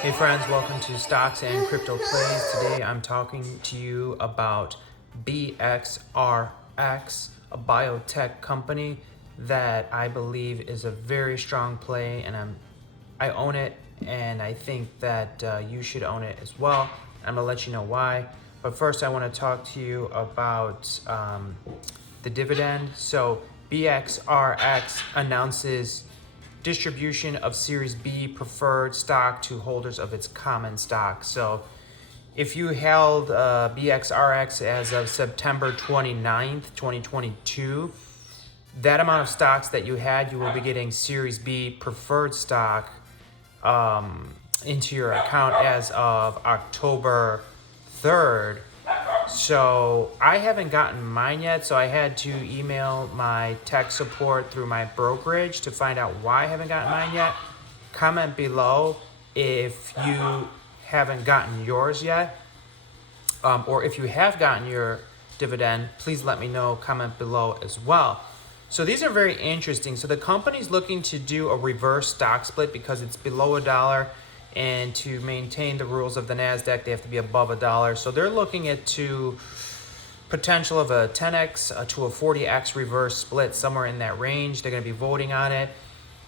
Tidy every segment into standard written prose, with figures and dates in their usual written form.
Hey friends, welcome to Stocks and Crypto Plays. Today I'm talking to you about Bxrx, a biotech company that I believe is a very strong play, and I own it, and I think that you should own it as well. I'm gonna let you know why. But first, I want to talk to you about the dividend. So Bxrx announces distribution of Series B preferred stock to holders of its common stock. So if you held Bxrx as of September 29th, 2022, that amount of stocks that you had, you will be getting Series B preferred stock into your account as of October 3rd. So I haven't gotten mine yet, so I had to email my tech support through my brokerage to find out why I haven't gotten mine yet. Comment below if you haven't gotten yours yet, or if you have gotten your dividend, please let me know, comment below as well. So these are very interesting. So the company's looking to do a reverse stock split because it's below $1. And to maintain the rules of the NASDAQ, they have to be above $1. So they're looking at potential of a 10x to a 40x reverse split, somewhere in that range. They're going to be voting on it.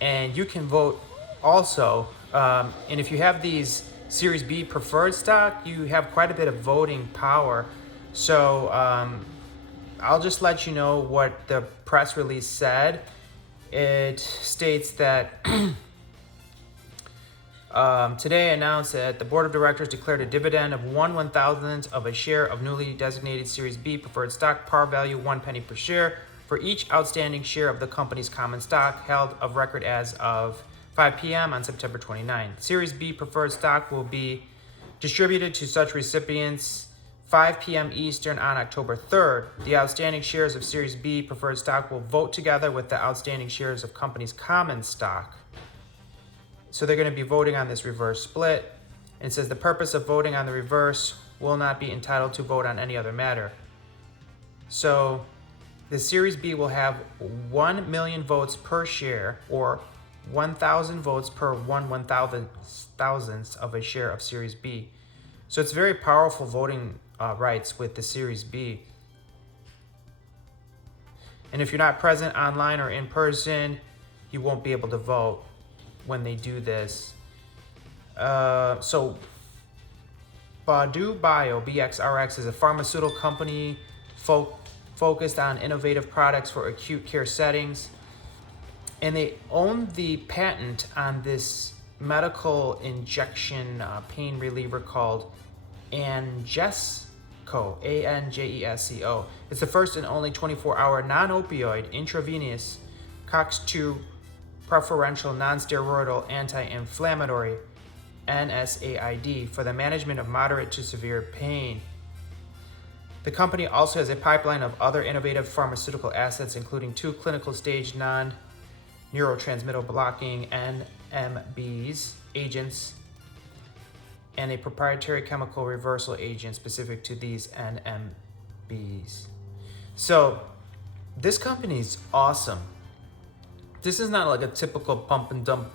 And you can vote also. And if you have these Series B preferred stock, you have quite a bit of voting power. So I'll just let you know what the press release said. It states that today announced that the board of directors declared a dividend of 1/1000th of a share of newly designated Series B preferred stock, par value 1 penny per share, for each outstanding share of the company's common stock held of record as of 5 p.m. on September 29th. Series B preferred stock will be distributed to such recipients 5 p.m. Eastern on October 3rd. The outstanding shares of Series B preferred stock will vote together with the outstanding shares of company's common stock. So they're going to be voting on this reverse split. And it says the purpose of voting on the reverse will not be entitled to vote on any other matter. So the Series B will have 1 million votes per share, or 1,000 votes per 1/1000th of a share of Series B. So it's very powerful voting rights with the Series B. And if you're not present online or in person, you won't be able to vote when they do this. So Baudax Bio, Bxrx, is a pharmaceutical company focused on innovative products for acute care settings. And they own the patent on this medical injection pain reliever called Angesco, Angesco. It's the first and only 24-hour non-opioid intravenous COX-2 preferential non-steroidal anti-inflammatory NSAID for the management of moderate to severe pain. The company also has a pipeline of other innovative pharmaceutical assets, including 2 clinical stage non-neurotransmitter blocking NMBs agents and a proprietary chemical reversal agent specific to these NMBs. So this company is awesome. This is not like a typical pump and dump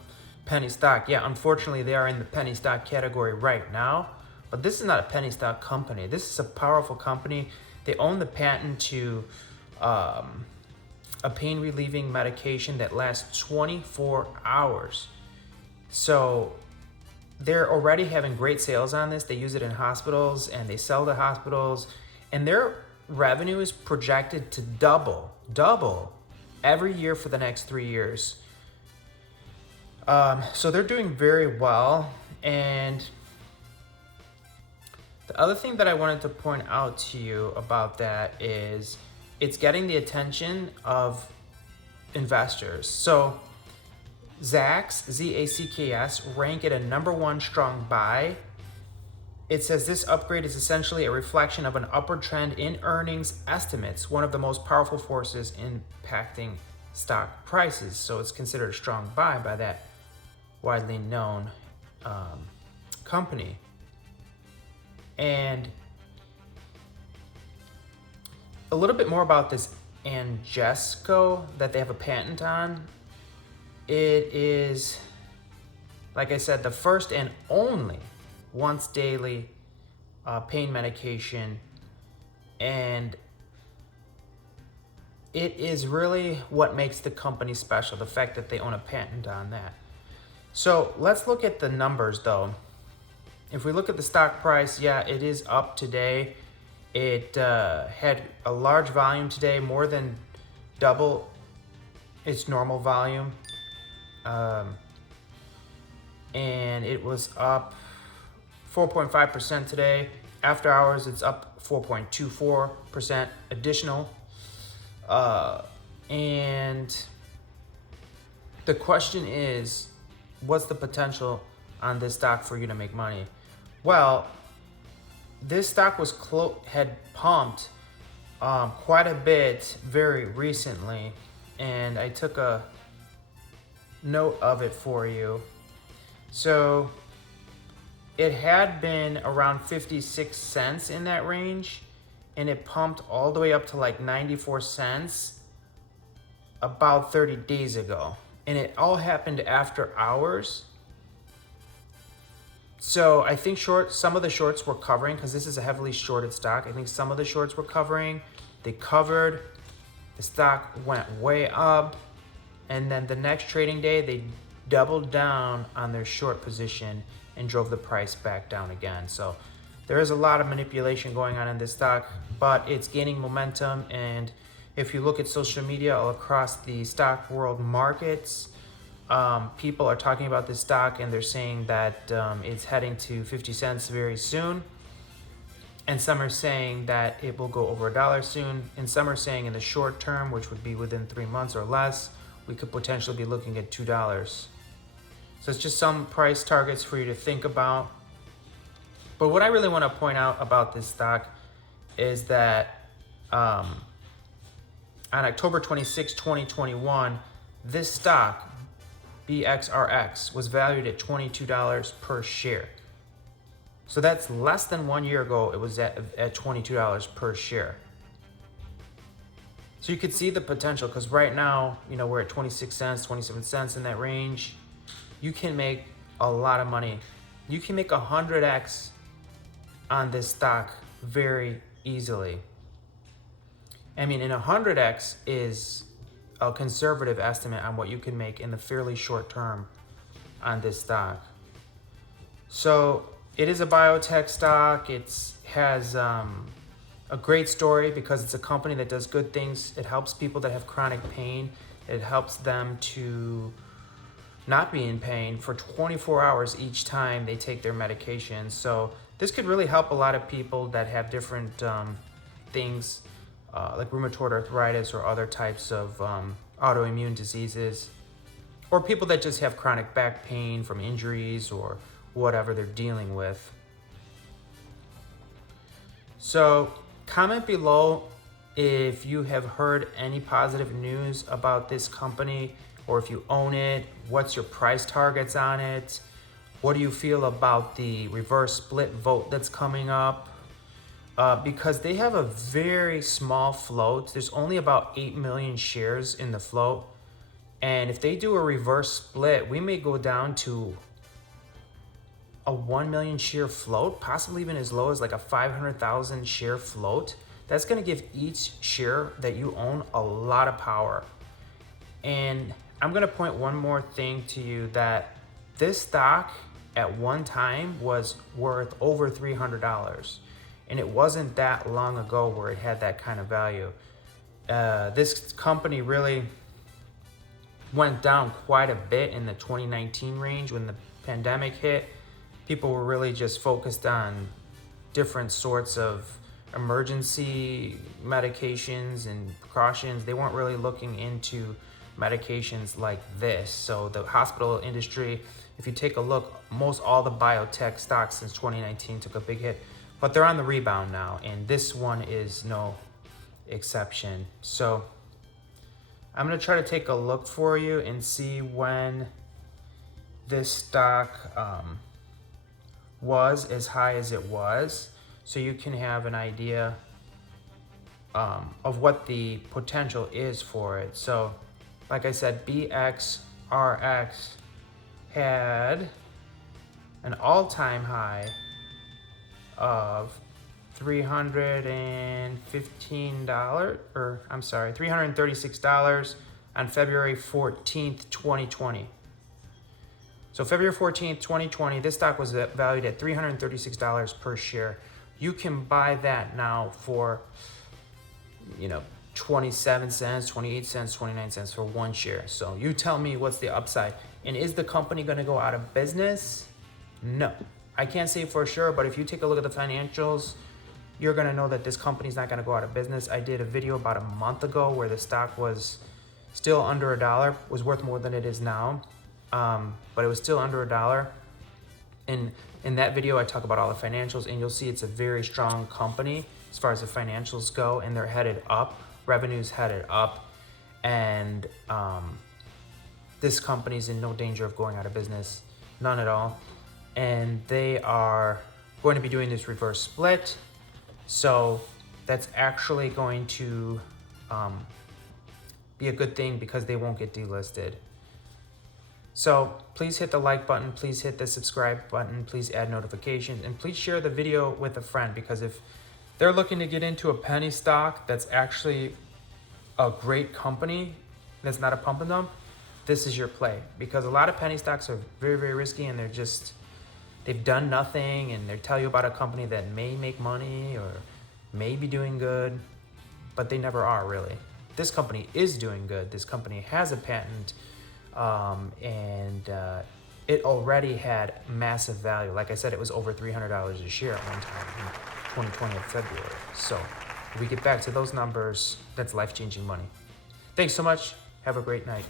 penny stock. Yeah, unfortunately, they are in the penny stock category right now, but this is not a penny stock company. This is a powerful company. They own the patent to a pain relieving medication that lasts 24 hours. So they're already having great sales on this. They use it in hospitals and they sell to hospitals, and their revenue is projected to double every year for the next 3 years. So they're doing very well. And the other thing that I wanted to point out to you about that is it's getting the attention of investors. So Zacks, Z-A-C-K-S, rank it a #1 strong buy. It says this upgrade is essentially a reflection of an upward trend in earnings estimates, one of the most powerful forces impacting stock prices. So it's considered a strong buy by that widely known company. And a little bit more about this Angesco that they have a patent on. It is like I said, the first and only once daily pain medication, and it is really what makes the company special, the fact that they own a patent on that. So let's look at the numbers though. If we look at the stock price, yeah, it is up today. It had a large volume today, more than double its normal volume. And it was up 4.5% today. After hours, it's up 4.24% additional. And the question is, what's the potential on this stock for you to make money? Well, this stock was had pumped quite a bit very recently, and I took a note of it for you. So it had been around 56 cents in that range, and it pumped all the way up to like 94 cents about 30 days ago. And it all happened after hours. So I think some of the shorts were covering, because this is a heavily shorted stock. I think some of the shorts were covering. They covered, the stock went way up, and then the next trading day, they doubled down on their short position and drove the price back down again. So there is a lot of manipulation going on in this stock, but it's gaining momentum. And if you look at social media all across the stock world markets, people are talking about this stock, and they're saying that it's heading to 50 cents very soon. And some are saying that it will go over $1 soon. And some are saying in the short term, which would be within 3 months or less, we could potentially be looking at $2. So it's just some price targets for you to think about. But what I really want to point out about this stock is that on October 26, 2021, this stock, Bxrx, was valued at $22 per share. So that's less than 1 year ago, it was at $22 per share. So you could see the potential, because right now, we're at 26 cents, 27 cents in that range. You can make a lot of money. You can make 100x on this stock very easily. I mean, and 100x is a conservative estimate on what you can make in the fairly short term on this stock. So it is a biotech stock. It has a great story because it's a company that does good things. It helps people that have chronic pain. It helps them to not be in pain for 24 hours each time they take their medication. So this could really help a lot of people that have different things like rheumatoid arthritis or other types of autoimmune diseases, or people that just have chronic back pain from injuries or whatever they're dealing with. So comment below if you have heard any positive news about this company, or if you own it. What's your price targets on it? What do you feel about the reverse split vote that's coming up? Because they have a very small float. There's only about 8 million shares in the float. And if they do a reverse split, we may go down to a 1 million share float, possibly even as low as like a 500,000 share float. That's gonna give each share that you own a lot of power. And I'm gonna point one more thing to you, that this stock at one time was worth over $300. And it wasn't that long ago where it had that kind of value. This company really went down quite a bit in the 2019 range when the pandemic hit. People were really just focused on different sorts of emergency medications and precautions. They weren't really looking into medications like this. So the hospital industry, if you take a look, most all the biotech stocks since 2019 took a big hit, but they're on the rebound now, and this one is no exception. So I'm gonna try to take a look for you and see when this stock was as high as it was, so you can have an idea of what the potential is for it. So like I said, Bxrx had an all-time high of $315, or I'm sorry, $336 on February 14th, 2020. So February 14th, 2020, this stock was valued at $336 per share. You can buy that now for, 27 cents, 28 cents, 29 cents for one share. So you tell me what's the upside. And is the company going to go out of business? No. I can't say for sure, but if you take a look at the financials, you're going to know that this company's not going to go out of business. I did a video about a month ago where the stock was still under $1, was worth more than it is now. But it was still under $1. And in that video, I talk about all the financials, and you'll see it's a very strong company as far as the financials go, and they're headed up. Revenue's headed up, and this company's in no danger of going out of business, none at all. And they are going to be doing this reverse split, so that's actually going to be a good thing because they won't get delisted. So please hit the like button, please hit the subscribe button, please add notifications, and please share the video with a friend, because if they're looking to get into a penny stock that's actually a great company, that's not a pump and dump, this is your play. Because a lot of penny stocks are very, very risky, and they've done nothing, and they tell you about a company that may make money or may be doing good, but they never are really. This company is doing good. This company has a patent, and it already had massive value. Like I said, it was over $300 a share at one time in 2020 of February. So if we get back to those numbers, that's life-changing money. Thanks so much. Have a great night.